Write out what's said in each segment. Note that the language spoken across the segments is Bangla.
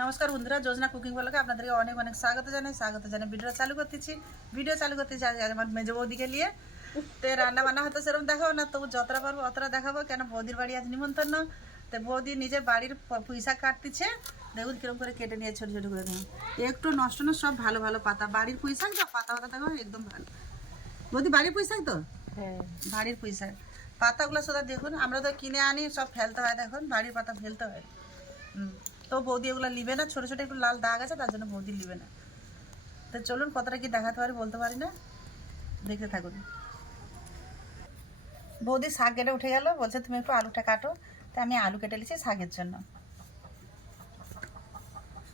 নমস্কার বন্ধুরা যোজনা কুকিং বলকে আপনাদেরকে অনেক অনেক স্বাগত জানাই। স্বাগত জানাই ভিডিও চালু করতেছি। ভিডিও চালু করতেছি আজ আমার মেজো বৌদিকে নিয়ে। তো রান্না বান্না হয়তো সেরকম দেখাবো না তবু যতটা পারব অতটা দেখাবো কেন বৌদির বাড়ি আজ নিমন্ত্রণ। তো বৌদি নিজের বাড়ির প- পুঁইশাক কাটতেছে। দেখুন কীরকম করে কেটে নিয়ে ছোট ছোট করে দেখুন। একটু নষ্ট না সব ভালো ভালো পাতা। বাড়ির পুঁইশাক তো পাতা পাতা দেখো একদম ভালো। বৌদি বাড়ির পুঁইশাক তো? হ্যাঁ। বাড়ির পুঁইশাক। পাতাগুলো শুধু দেখুন আমরা তো কিনে আনি সব ফেলতে হয় দেখুন বাড়ির পাতা ফেলতে হয়। তো বৌদি ওগুলো নিবে না, ছোট ছোট একটু লাল দাগ আছে, তার জন্য বৌদি নিবে না। তো চলুন কতটা কি দেখাতে পারি, বলতে পারি না? দেখতে থাকুন। বৌদি শাক কেটে উঠে গেল, বলছে, তুমি একটু আলুটা কাটো। তা আমি আলু কেটে নিয়েছি শাকের জন্য।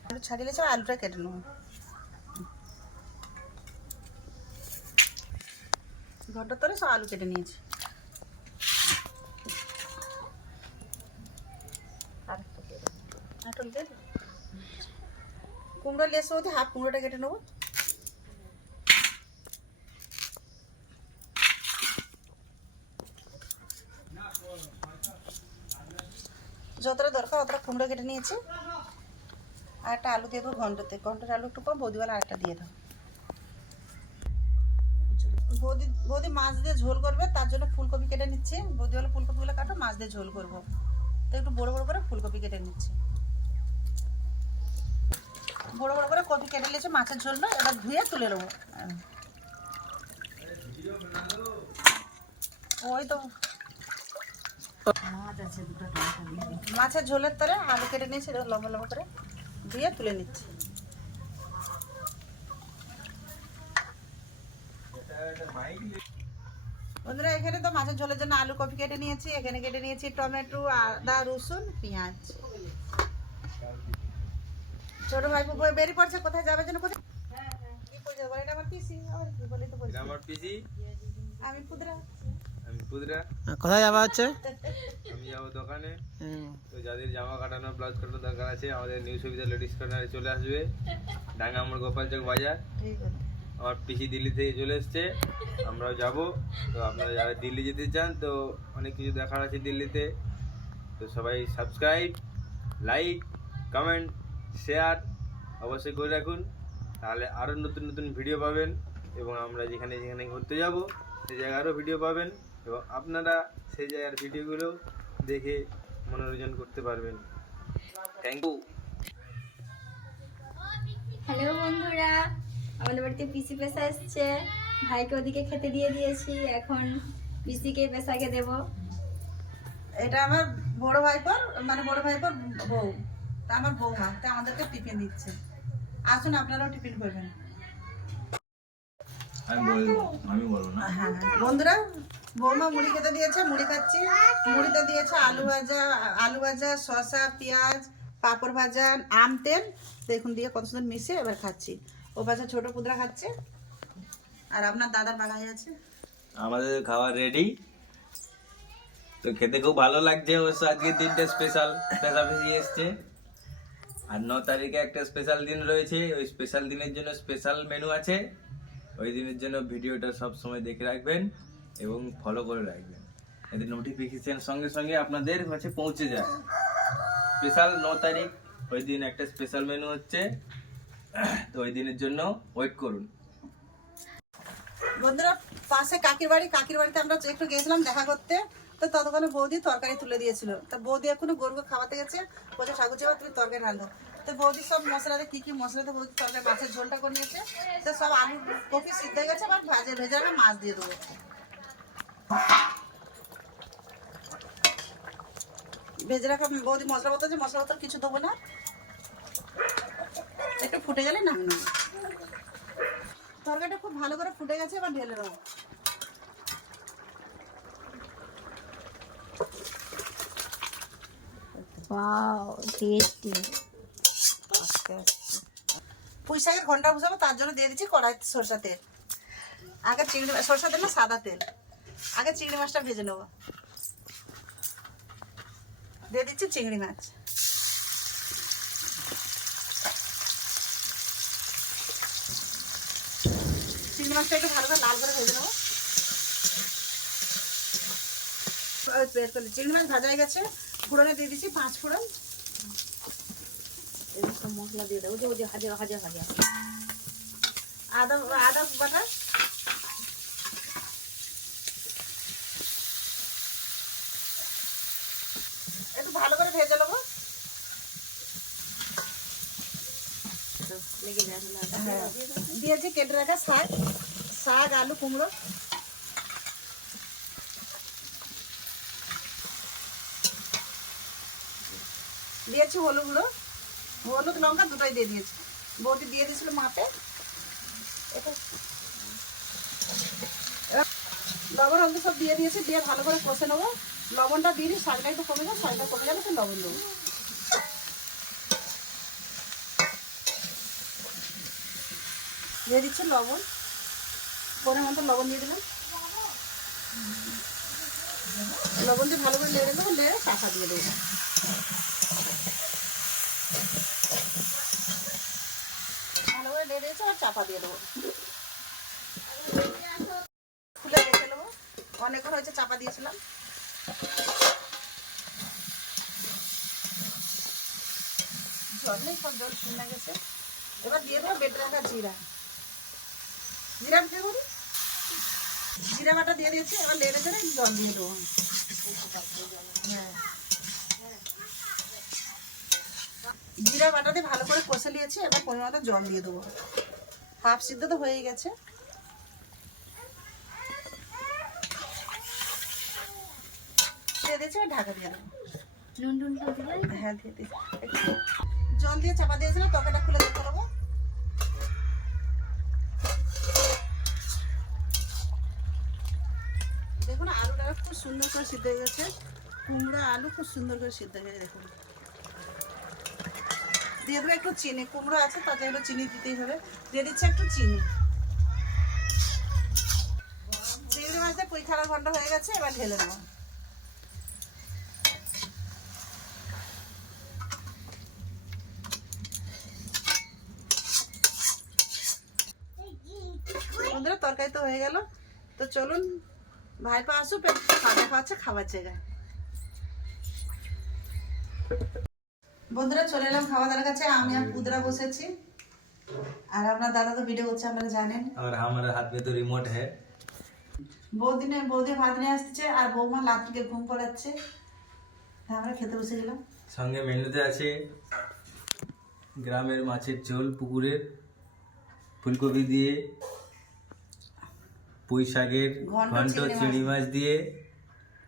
আলু ছাড়িয়ে নিয়েছি আলুটা কেটে নেব। ঘরটা তোরে সব আলু কেটে নিয়েছি আর একটু দিয়ে দেবো। আটল দে কুমড়ো এসে ওদের হাফ কুমড়োটা কেটে নেব। যতটা দরকার অতটা কুমড়ো কেটে নিয়েছি। আর একটা আলু দিয়ে দেবো ঘন্টাতে। ঘণ্টার আলু একটু কম বৌদিওয়ালা আরেকটা দিয়ে দাও। বৌদি বৌদি মাছ দিয়ে ঝোল করবে, তার জন্য ফুলকপি কেটে নিচ্ছি। বৌদিওয়ালা ফুলকপিগুলো কাটো, মাছ দিয়ে ঝোল করব। তো একটু বড় বড় করে ফুলকপি কেটে নিচ্ছি। বড় বড় করে কপি কেটে নিয়েছে মাছের ঝোলটা এবার ধুয়ে তুলে নেব। ওই তো। মাছের ঝোলের তরে আলু কেটে নিয়েছি লম্বা লম্বা করে দিয়ে তুলে নিচ্ছি। বন্ধুরা এখানে তো মাছের ঝোলের জন্য আলু কপি কেটে নিয়েছি এখানে কেটে নিয়েছি টমেটো আদা রসুন পেঁয়াজ। ছোট ভাই বেরিয়ে পড়ছে কোথায় যাবে যেন কোথায় কি করছে বলে এটা আমার পিসি আবার কি বলে তো বলছি। আমার পিসি। আমি পুদরা। আমি কোথায় যাওয়া হচ্ছে? আমি যাব দোকানে। তো যাদের জামা কাটানো ব্লাউজ কাটানো দরকার আছে আমাদের নিউ সুবিধা লেডিস কর্নারে চলে আসবে। ডাঙ্গা আমার গোপালচক বাজার। আমার পিসি দিল্লি থেকে চলে এসছে। আমরাও যাব। তো আপনারা যারা দিল্লি যেতে চান তো অনেক কিছু দেখার আছে দিল্লিতে। তো সবাই সাবস্ক্রাইব লাইক কমেন্ট শেয়ার অবশ্যই করে রাখুন। তাহলে আরও নতুন নতুন ভিডিও পাবেন এবং আমরা যেখানে যেখানে ঘুরতে যাব সেই জায়গারও ভিডিও পাবেন এবং আপনারা সেই জায়গার ভিডিওগুলো দেখে মনোরঞ্জন করতে পারবেন। থ্যাংক ইউ হ্যালো বন্ধুরা আমাদের বাড়িতে পিসি পেশা এসছে। ভাইকে ওদিকে খেতে দিয়ে দিয়েছি এখন পিসিকে পেশাকে দেব। এটা আমার বড় ভাইপোর মানে বড় ভাইপোর বউ। তা আমার বৌমা তা আমাদেরকে টিফিন দিচ্ছে। আসুন আপনারাও টিফিন করবেন। না। হ্যাঁ বন্ধুরা বৌমা মুড়ি খেতে দিয়েছে মুড়ি খাচ্ছি। মুড়িতে দিয়েছে আলু ভাজা আলু ভাজা শসা পেঁয়াজ পাঁপড় ভাজা আম তেল। দেখুন দিয়ে কত সুন্দর মিশিয়ে এবার খাচ্ছি। ও পাশে ছোট পুদরা খাচ্ছে। আর আপনার দাদার বাগাই আছে? আমাদের খাবার রেডি তো খেতে খুব ভালো লাগছে। অবশ্য আজকে দিনটা স্পেশাল পেশাপেশি এসছে। আর ন তারিখে একটা স্পেশাল দিন রয়েছে, ওই স্পেশাল দিনের জন্য স্পেশাল মেনু আছে। ওই দিনের জন্য ভিডিওটা সব সময় দেখে রাখবেন এবং ফলো করে রাখবেন। এতে নোটিফিকেশন সঙ্গে সঙ্গে আপনাদের কাছে পৌঁছে যায়। স্পেশাল ন তারিখ, ওই দিন একটা স্পেশাল মেনু হচ্ছে। তো ওই দিনের জন্য ওয়েট করুন। বন্ধুরা, পাশে কাকির বাড়ি, কাকির বাড়িতে আমরা একটু গেছিলাম দেখা করতে। তো ততক্ষণে বৌদি তরকারি তুলে দিয়েছিল। তো বৌদি এখনও গরুকে খাওয়াতে গেছে, বলছে ঠাকুর যাবা তুমি তরকারি রান্ধো তো বৌদি সব মশলাতে কি কি মশলাতে বৌদি তরকারি, মাছের ঝোলটা করে নিয়েছে, তো সব আলু কপি সিদ্ধ গেছে ভাজে, ভেজে রাখা মাছ দিয়ে দেবো। ভেজে রাখা বৌদি মশলা বোতল আছে, মশলা বোতল কিছু দেবো না। একটু ফুটে গেলে নেব। তরকারিটা খুব ভালো করে ফুটে গেছে, এবার ঢেলে দেবো। ওয়াও টেস্টি আস্তে আস্তে। পুঁই শাকের ঘণ্টা বসাবো, তার জন্য দিয়ে দিচ্ছি কড়াই সরষা তেল। আগে চিংড়ি মাছ সরষা তেল না, সাদা তেল। আগে চিংড়ি মাছটা ভেজে নেব। দিয়ে দিচ্ছি চিংড়ি মাছ। চিংড়ি মাছটা একটু ভালো করে লাল করে ভেজে নেব। চিংড়ি মাছ ভাজা হয়ে গেছে। ফোড়নে দিয়ে দিচ্ছি পাঁচ ফোড়ন। সব মশলা দিয়ে দেবো যে ওই যে হাজার হাজার হাজার। আদা আদা বাটা। একটু ভালো করে ভেজে নেব। হ্যাঁ। দিয়েছি কেটে রাখা শাক শাক আলু কুমড়ো। দিয়েছি হলুদ গুঁড়ো। হলুদ লঙ্কা দুটোই দিয়ে দিয়েছি। বৌদি দিয়ে দিয়েছিল মাপে। লবণ হলুদ সব দিয়ে দিয়েছি, দিয়ে ভালো করে কষে নেব। লবণটা দিয়ে দিই শাকটা একটু কমে যাবে শাকটা কমে যাবে লবণ দেবো। দিয়ে দিচ্ছি লবণ। পরে মতো লবণ দিয়ে দিলাম। লবণ দিয়ে ভালো করে লেড়ে দেবো লেড়ে কাঁচা দিয়ে দেবো। চাপা দিয়ে দেবো। খুলে নেব। হয়েছে, চাপা দিয়েছিলাম। জল জল এবার দিয়ে দেবো জিরা। জিরা জিরা বাটা দিয়ে দিয়েছি, এবার লেড়ে চেড়ে জল দিয়ে দেবো। হ্যাঁ। জিরা বাটা দিয়ে ভালো করে কষে নিয়েছি এবার পরিমাণ জল দিয়ে দেবো। হাফ সিদ্ধ তো হয়েই গেছে। দিয়েছি ঢাকা দিয়ে দেবো? হ্যাঁ দিয়ে দিয়েছি। জল দিয়ে চাপা দিয়েছিলাম খুলে দেখতে দেখুন আলুটা খুব সুন্দর করে সিদ্ধ হয়ে গেছে। কুমড়ো আলু খুব সুন্দর করে সিদ্ধ হয়ে গেছে দেখুন। দিয়ে দেবো একটু চিনি, কুমড়ো আছে তাতে একটু চিনি দিতেই হবে। দিয়ে দিচ্ছে একটু চিনি। চিংড়ি মাছ দিয়ে পুঁই খাড়ার ঘণ্টা হয়ে গেছে, এবার ঢেলে নেব বন্ধুরা, তরকারি তো হয়ে গেল। তো চলুন, ভাইপা আসুক খাওয়া খাওয়াচ্ছে খাবার জায়গায়। বন্ধুরা চলে এলাম খাওয়া দাওয়ার কাছে। আমি আর পুদরা বসেছি। আর আপনার দাদা তো ভিডিও করছে আপনারা জানেন। আর আমার হাত মে তো রিমোট হ্যায় বৌদিনে বৌদি ভাত নিয়ে আসছে আর বৌমা লাতিকে ঘুম পড়াচ্ছে। আমরা খেতে বসে গেলাম। সঙ্গে মেনুতে আছে গ্রামের মাছের ঝোল পুকুরের ফুলকপি দিয়ে পুঁই শাকের ঘন্ট চিংড়ি মাছ দিয়ে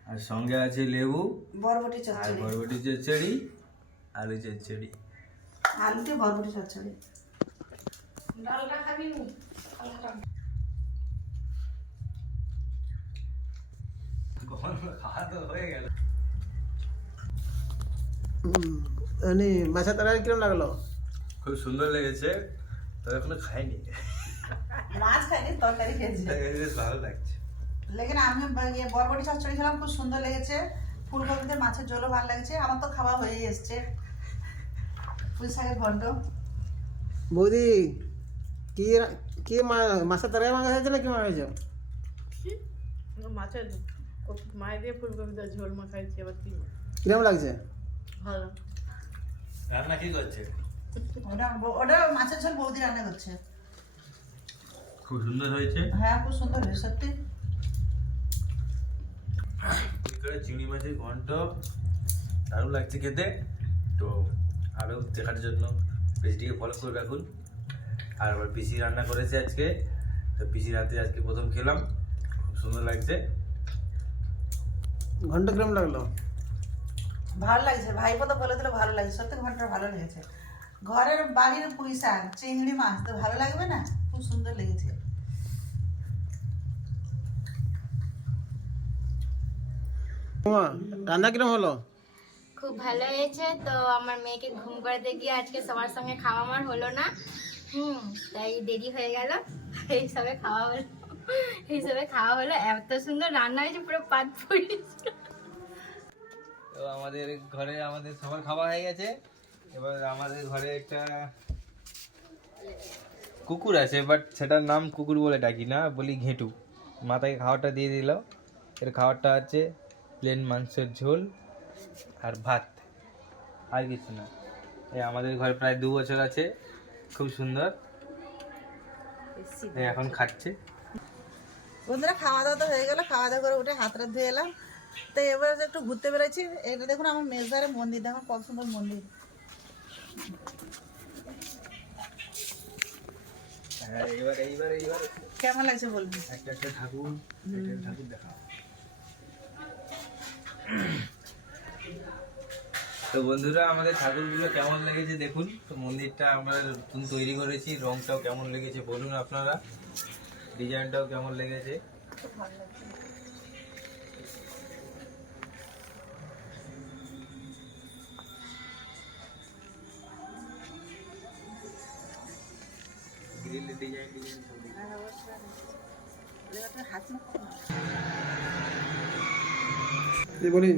আর সঙ্গে আছে লেবু বরবটি চচ্চড়ি। আর বরবটি চচ্চড়ি। আলু চচ্চড়ি। আলুটি বরবটি চচ্চড়ি। খাওয়া তো হয়ে গেল। মানে মাছের তরকারি কিরম লাগল? খুব সুন্দর লেগেছে তো এখনও খাইনি। মাছ খাইনি তরকারি খেয়েছি। ভালো লাগছে। লেকিন আমি ইয়ে বরবটি চচ্চড়ি খেলাম খুব সুন্দর লেগেছে। ফুলকপিতে মাছের ঝোলও ভালো লেগেছে আমার তো খাওয়া হয়েই এসছে। পুঁই শাকের ঘন্ট বৌদি কি কি মা- মাছের তরকারি মাংস হয়েছে না কি? মাংস হয়েছে মাছের মায়ের দিয়ে ফুলকপি দিয়ে ঝোল মাখাইছি এবার কি কিরম লাগছে? ভালো। রান্না কি করছে? ওটা ওটা মাছের ঝোল বৌদি রান্না করছে। খুব সুন্দর হয়েছে। হ্যাঁ খুব সুন্দর হয়েছে সত্যি। করে চিংড়ি মাছের ঘন্ট? দারুণ লাগছে খেতে। তো আরও দেখার জন্য। পেজটিকে ফলো করে রাখুন। আর আবার পিসি রান্না করেছে আজকে। তো পিসির হাতে আজকে প্রথম খেলাম। খুব সুন্দর লাগছে। ঘণ্টা কিরম লাগল? ভালো লাগছে। ভাইপো তো বলে দিল ভালো লাগছে। সত্যি ঘণ্টা ভালো লেগেছে। ঘরের বাড়ির পুঁই শাক চিংড়ি মাছ তো ভালো লাগবে না? খুব সুন্দর লেগেছে। রান্না কিরম হলো? খুব ভালো হয়েছে। তো আমার মেয়েকে ঘুম পাড়াতে গিয়ে আজকে সবার সঙ্গে খাওয়া আমার হলো না। হুম, তাই দেরি হয়ে গেল। এইসবে খাওয়া হলো। এইসবে খাওয়া হলো। এত সুন্দর রান্না হয়েছে, পুরো পাত তো আমাদের ঘরে আমাদের সবার খাওয়া হয়ে গেছে। এবার আমাদের ঘরে একটা কুকুর আছে বাট সেটার নাম কুকুর বলে ডাকি না, বলি ঘেঁটু। মাথায় খাওয়াটা দিয়ে দিল। এর খাওয়ারটা আছে প্লেন মাংসের ঝোল। আর ভাত আর কিছু না। এই আমাদের ঘরে প্রায় দু বছর আছে খুব সুন্দর। এই এখন খাচ্ছে। বন্ধুরা খাওয়া দাওয়া তো হয়ে গেল খাওয়া দাওয়া করে উঠে হাত হাত ধুয়ে এলাম। তো এবার একটু ঘুরতে বেরোচ্ছি এটা দেখুন আমার মেজদারে মন্দির দেখুন কত সুন্দর মন্দির। হ্যাঁ এইবার এইবার এইবার। কেমন লাগছে বলবি? একটা একটা ঠাকুর ঠাকুর দেখাও। তো বন্ধুরা, আমাদের ঠাকুরগুলো কেমন লেগেছে দেখুন। তো মন্দিরটা আমরা নতুন তৈরি করেছি, রংটাও কেমন লেগেছে বলুন আপনারা। ডিজাইনটাও কেমন লেগেছে। এই বলিন।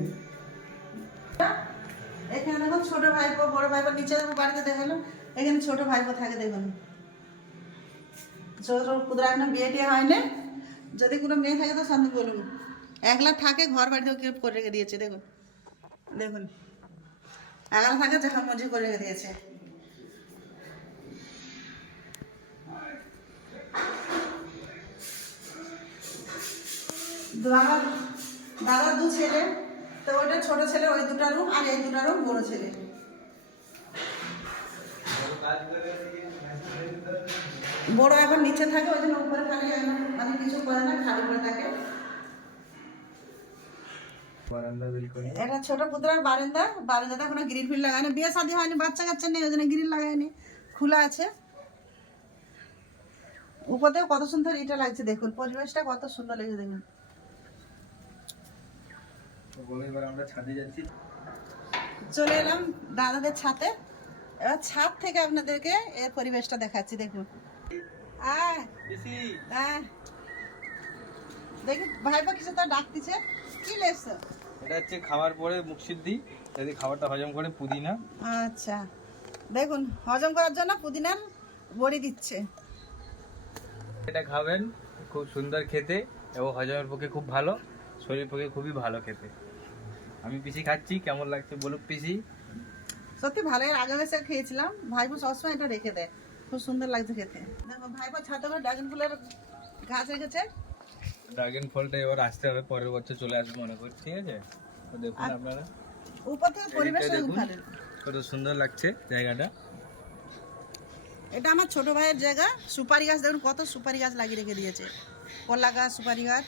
ভাইপো বাড়িতে দেখাল, এখানে ছোট ভাইপো থাকে দেখুন। ছোট কুদরা এখনও বিয়ে টিয়ে হয়নি। যদি কোনো মেয়ে থাকে তো সন্দেহ বলুন। একলা থাকে, ঘর বাড়িতেও কেউ করে রেখে দিয়েছে, দেখুন। দেখুন। একলা থাকে জাহা মজি করে রেখে দিয়েছে। দাদা দাদার দু ছেলে, তো ওইটা ছোট ছেলে, ওই দুটা রুম আর এই দুটা রুম বড় ছেলে। বড় এখন নিচে থাকে ওই জন্য উপরে খালি মানে কিছু করে না খালি করে থাকে। এটা ছোট পুত্রার বারান্দা বারান্দাতে এখনও গ্রিল ফিল লাগায়নি। বিয়ে শাদী হয়নি বাচ্চা কাচ্চা নেই ওই জন্য গ্রিল লাগায়নি খোলা আছে। উপরেও কত সুন্দর এটা লাগছে দেখুন পরিবেশটা কত সুন্দর লেগেছে দেখুন। চলে এলাম দাদাদের ছাতে। এবার ছাদ থেকে আপনাদেরকে এর পরিবেশটা দেখাচ্ছি দেখুন। দেখি ভাইপা কিছু তো ডাকতেছে কি লেসছো এটা হচ্ছে খাওয়ার পরে মুখ সিদ্ধি যদি খাবারটা হজম করে পুদিনা। আচ্ছা। দেখুন হজম করার জন্য পুদিনার বড়ি দিচ্ছে। এটা খাবেন খুব সুন্দর খেতে এবং হজমের পক্ষে খুব ভালো শরীর পক্ষে খুবই ভালো খেতে। আমি পিসি খাচ্ছি কেমন লাগছে বলুক পিসি। সত্যি ভালো এর আগে এসে খেয়েছিলাম। ভাইপো সবসময় এটা রেখে দেয়। খুব সুন্দর লাগছে খেতে। দেখো ভাইপো ছাতে করে ড্রাগন ফুলের গাছ রেখেছে। ড্রাগন ফলটা এবার আসতে হবে পরের বছর চলে আসবে মনে করি ঠিক আছে? তো দেখুন আপনারা। উপর থেকে পরিবেশ কত সুন্দর লাগছে জায়গাটা। এটা আমার ছোট ভাইয়ের জায়গা। সুপারি গাছ দেখুন কত সুপারি গাছ লাগিয়ে রেখে দিয়েছে। কলা গাছ সুপারি গাছ।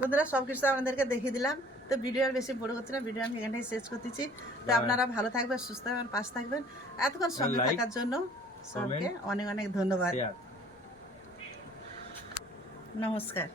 বন্ধুরা সব কিছু আপনাদেরকে দেখিয়ে দিলাম। তো ভিডিও আর বেশি বড় করছি না ভিডিও আমি এখানেই শেষ করতেছি। তো আপনারা ভালো থাকবেন সুস্থ থাকবেন পাশ থাকবেন। এতক্ষণ সঙ্গে থাকার জন্য সবকে অনেক অনেক ধন্যবাদ। নমস্কার।